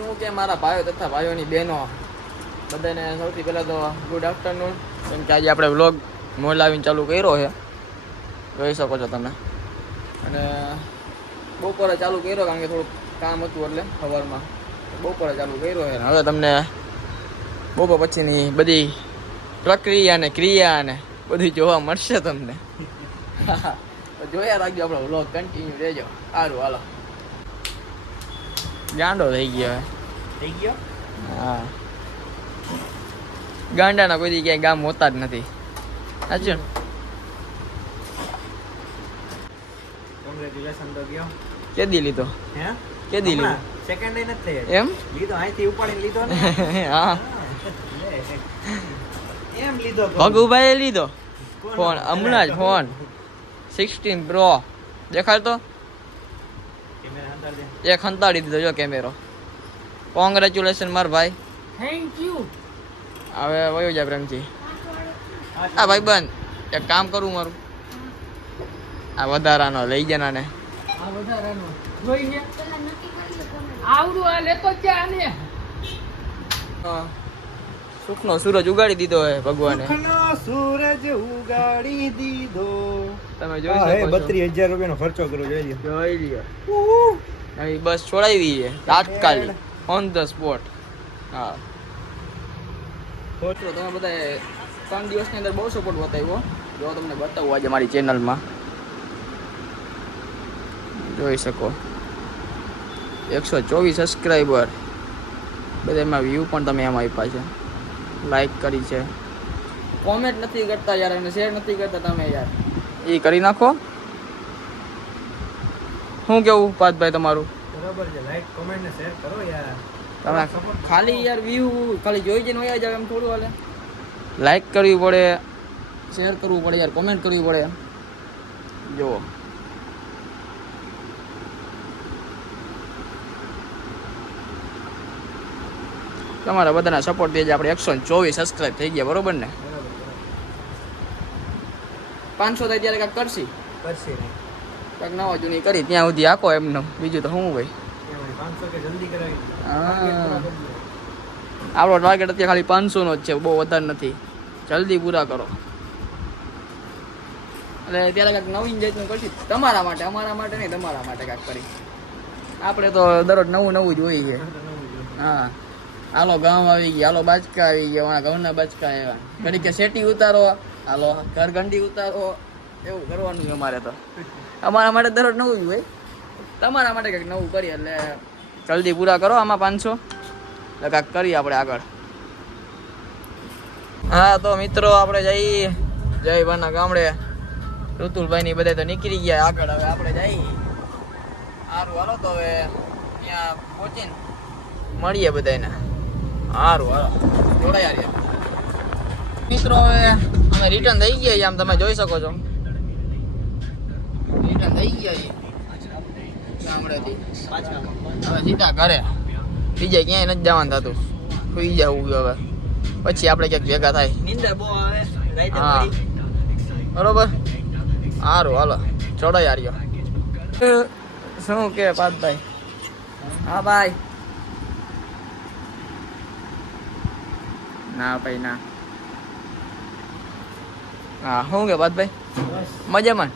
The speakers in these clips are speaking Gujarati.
શું કે મારા ભાઈઓ તથા ભાઈઓની બહેનો બધાને સૌથી પહેલાં તો ગુડ આફ્ટરનૂન. કેમ કે આજે આપણે વ્લોગ મોલ આવીને ચાલુ કર્યો છે, જોઈ શકો છો તમે. અને બપોરે ચાલુ કર્યો કારણ કે થોડુંક કામ હતું એટલે સવારમાં બપોરે ચાલુ કર્યો છે. હવે તમને બપોર પછીની બધી પ્રક્રિયા ને ક્રિયા ને બધું જોવા મળશે તમને. તો જોયા રાખજો આપણો વ્લોગ કન્ટિન્યુ રહેજો. સારું હાલો. ગાંડો થઈ ગયો થઈ ગયો. હા, ગાંડાના કોઈ દી ક્યાંય ગામ હોતા જ નથી. સાચું ને? કોંગ્રેચ્યુલેશન તો ગયો. કેદી લીધો? હે કેદી લીધો? સેકન્ડ ડે નથી થઈ એમ? લીધો, અહીંથી ઉપાડીને લીધો ને. હા, એમ લીધો ભગુભાઈ લીધો ફોન હમણાં જ. ફોન 16 Pro દેખાડતો કેમેરા અંદર દે. એક હંતાડી દીધો જો કેમેરો. કોંગ્રેચ્યુલેશન માર ભાઈ. Thank you. હવે વયો જાય પ્રેમજી. આ ભાઈ બંધ એક કામ કરું મારું, આ વધારાનો લઈ જના ને. આ વધારાનો જોઈને આવડું આ લેતો ક્યાં ને. સુખનો સૂરજ ઉગાડી દીધો હે ભગવાને. સુખનો સૂરજ ઉગાડી દીધો. તમે જોઈ શકો છો. 32,000 રૂપિયાનો ખર્ચો કર્યો જોઈ લ્યો. જોઈ લ્યો. હવે બસ છોડાવી છે તાત્કાલિક ઓન ધ સ્પોટ. હા, તો તમે બધા 3 દિવસની અંદર બહુ સપોર્ટ બતાવ્યો. જો તમને બતાવું આજે મારી ચેનલમાં જોઈ શકો 124 સબસ્ક્રાઈબર. બધા એમાં વ્યૂ પણ તમે એમાં આપ્યા છે, લાઈક કરી છે, કોમેન્ટ નથી કરતા યાર, અને શેર નથી કરતા તમે યાર. એ કરી નાખો. શું કેવું પાર્થભાઈ તમારું? બરાબર છે. લાઈક કોમેન્ટ ને શેર કરો યાર. તમે ખાલી યાર વ્યૂ ખાલી જોઈ જઈને વયા જાવ એમ થોડું હાલે. લાઈક કરવી પડે, શેર કરવું પડે યાર, કોમેન્ટ કરવી પડે. જુઓ તમારા બધાના સપોર્ટથી જ આપણે 124 સબસ્ક્રાઈબ થઈ ગયા, બરોબર ને? 500 થાય ત્યારે કાંઈક કરશી, કરશે નહીં. કાંઈક નવા જૂની કરી ત્યાં સુધી આખો એમને. બીજું તો શું હોય? 500 કે જલ્દી કરાવી. આપણો ટાર્ગેટ અત્યારે ખાલી 500 નો જ છે, બહુ વધારે નથી. જલ્દી પૂરા કરો. એટલે ત્યારે કાંઈક નવીન જાતનું કરશી તમારા માટે, અમારા માટે નહીં, તમારા માટે કાંઈક કરી. આપણે તો દરરોજ નવું નવું જ હોય છે. હા, હાલો ગામ આવી ગયા, હાલો બાચકા આવી ગયા, ઘઉંના બાચકા આવ્યા, ઘડી કે શેટી ઉતારો, હાલો ઘર ગંડી ઉતારો, એવું કરવાનું છે અમારે તો. અમારા માટે દરરોજ નવું જ હોય, તમારા માટે કંઈક નવું કરીએ. એટલે જલ્દી પૂરા કરો આમાં 500, એટલે કાંઈક કરીએ આપણે આગળ. હા તો મિત્રો આપણે જઈએ જયભાઈના ગામડે. ઋતુલભાઈ ની બધા તો નીકળી ગયા આગળ, હવે આપણે જઈએ. સારું હાલો તો હવે ત્યાં પહોંચીને મળીએ બધાને. સારું હાલો જોડાયા રહ્યા મિત્રો. હવે અમે રિટર્ન થઈ ગયા છીએ, આમ તમે જોઈ શકો છો. રિટર્ન થઈ ગયા છીએ ગામડેથી. હવે સીધા ઘરે, બીજે ક્યાંય નથી જવાનું થતું. સુઈ જવું હવે, પછી આપણે ક્યાંક ભેગા થાય. નીંદર બહુ આવે. હા બરોબર. સારું હાલો જોડાયા રહ્યો. શું કે પાર્થભાઈ? હા ભાઈ. ના ભાઈ ના. હા શું કે પાર્થભાઈ? મજામાં?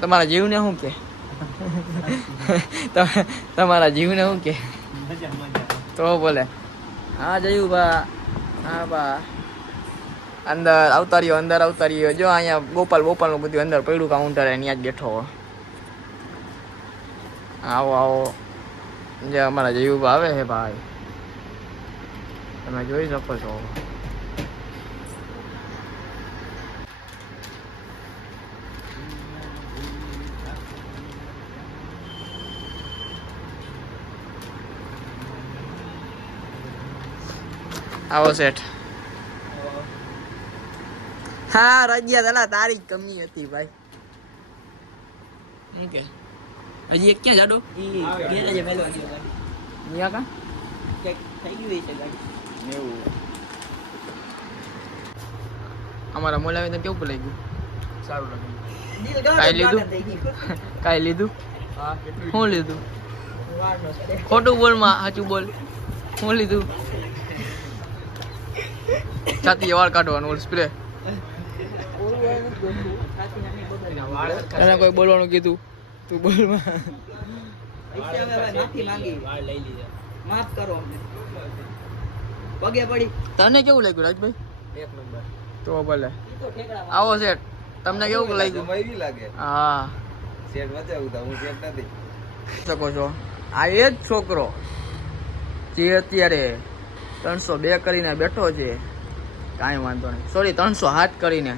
તમારા જીવને શું કે? તમારા જીવને શું કે? તો બોલે હા જયું બા. હા બા અંદર આવતા રહ્યો, અંદર આવતા રહ્યો. જો અહીંયા ગોપાલનું બધું અંદર પડ્યું કાઉન્ટર, અહીંયા જ બેઠો. આવો આવો. જે અમારા જયુબા આવે છે ભાઈ, તમે જોઈ શકો છો. આવો સેઠ. હા રજિયા તલા તારી કમી હતી ભાઈ. ઓકે હજી એક ક્યાં જાડો ગેરેજે મેલવા ગયો. નિયા કા કઈક થઈ ગયું છે ગાડી. એવું અમારા મોલ આવે તો કેવું લાગ્યું? સારું લાગ્યું. કાંઈ લીધું? કાંઈ લીધું? હા શું લીધું? ખોટું બોલ માં સાચું બોલ. હું લીધું છાતી વાળ કાઢવાનું ઓલ સ્પ્રે. તને કોઈ બોલવાનું કીધું તું બોલ માં. માફ કરો અમને. પગે પડી. તને કેવું લાગ્યું રાજભાઈ? એક નંબર. તો ભલે આવો સેટ. તમને કેવું લાગ્યું? એવી લાગે. હા શેર મચાવું તા હું શેર નથી. શકો છો આ એ જ છોકરો જે અત્યારે 302 કરીને બેઠો છે. કાંઈ વાંધો નહીં. સોરી 307 કરીને.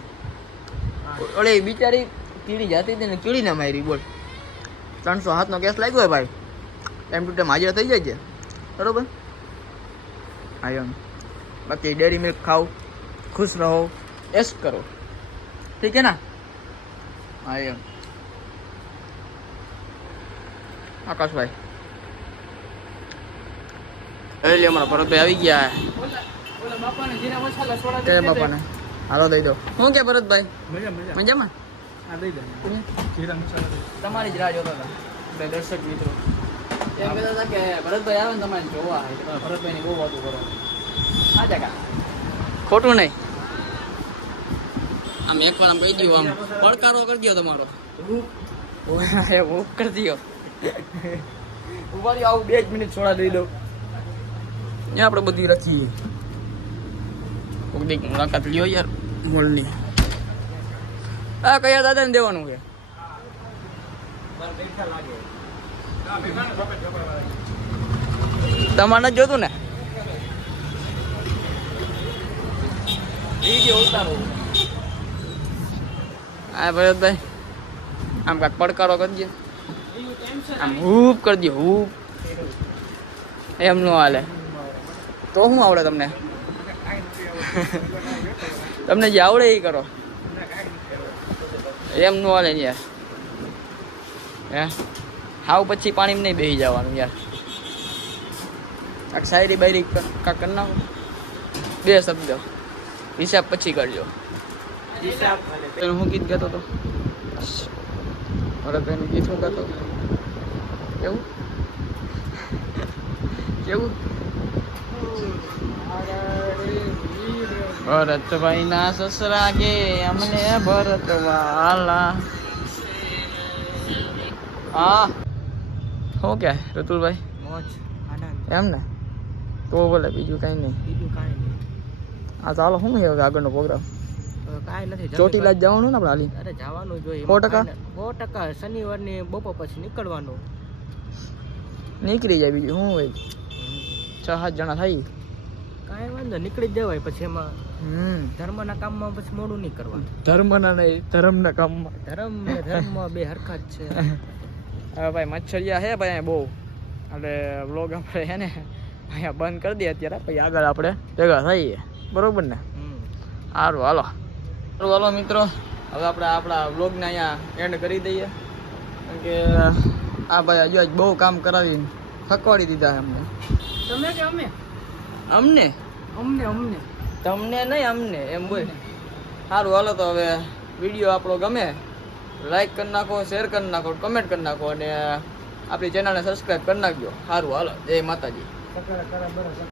ઓલે બિચારી કીડી જાતી હતી ને કીડીને મારી. બોલ 307 નો કેસ લાગ્યો હોય ભાઈ. ટાઈમ ટુ ટાઈમ હાજર થઈ જાય છે બરોબર. હા એમ. બાકી ડેરી મિલ્ક ખાઓ, ખુશ રહો, એશ કરો, ઠીક છે ના? હા એમ. આકાશભાઈ એટલે અમારા ભરતભાઈ આવી ગયા. કે બાપાને હાલો દઈ દો. શું કે ભરતભાઈ મજામાં? તમારી જ રાહ જોતા હતા બે દર્શક મિત્રો. એમ કહેતા હતા કે ભરતભાઈ આવે ને તમારે જોવા. ભરતભાઈની બહુ વાતો કરો. હા જગા ખોટું નહીં. આમ એક વાર આમ કહી દઉં, આમ પડકારો કરી દો તમારો. હું કરી દો. ઉભારી આવું 2 જ મિનિટ છોડા દઈ દઉં. ત્યાં આપણે બધી રચીએ. કોઈક મુલાકાત લ્યો યાર મોલની. આ કયા દાદાને દેવાનું છે? તમારે નથી જોતું ને? વિડીયો ઉતારો. હા ભરતભાઈ આમ કાંઈક પડકારો કરજે. આમ હૂપ કરજો હૂપ. એમ નો હાલે. તો શું આવડે તમને? તમને જે આવડે એ કરો. એમ નો હાલે ને યાર. હે હાવ પછી પાણીમાં નહીં બેસી જવાનું યાર. આ શાયરી બાયરી કાંક કરી નાખો. 2 શબ્દ હિસાબ પછી કરજો. હું ગીત ગાતો હતો. ભરતભાઈનું ગીત હું ગાતો. કેવું કેવું? ભરતભાઈ ના સસરા ગે અમને ભરતવાલા. હા શું કે ઋતુલભાઈ? મોજ આનંદ. એમ ને તો બોલે બીજું કઈ નહીં. બીજું કાંઈ નહીં. હા ચાલો શું છે હવે આગળનો પ્રોગ્રામ? કાંઈ નથી. ચોટીલા જ જવાનું ને આપણે હાલી? અરે જવાનું જોઈએ. 100%? 100% શનિવારની બપોર પછી નીકળવાનું. નીકળી જાય બીજું શું હોય. 6-7 જણા થાય. કાંઈ વાંધો નીકળી જ જવાય. પછી એમાં ધર્મના કામમાં પછી મોડું નહીં કરવાનું. ધર્મના નહીં ધર્મના કામમાં. ધર્મ ને ધર્મ બે હરખા જ છે. હવે ભાઈ મચ્છરિયા છે ભાઈ બહુ. એટલે વ્લોગ આપણે છે ને અહીંયા બંધ કરી દઈએ અત્યારે. પછી આગળ આપણે ભેગા થઈએ બરોબર ને? સારું હાલો. સારું હાલો મિત્રો, હવે આપણે આપણા વ્લોગને અહીંયા એન્ડ કરી દઈએ. કારણ કે આ ભાઈ હજુ બહુ કામ કરાવીને થકવાડી દીધા છે અમને. તમે કે અમે? અમને અમને તમને નહીં અમને એમ બોલ. સારું હાલો તો હવે વિડીયો આપણો ગમે લાઈક કરી નાખો, શેર કરી નાખો, કમેન્ટ કરી નાખો અને આપણી ચેનલને સબસ્ક્રાઈબ કરી નાખજો. સારું હાલો, જય માતાજી.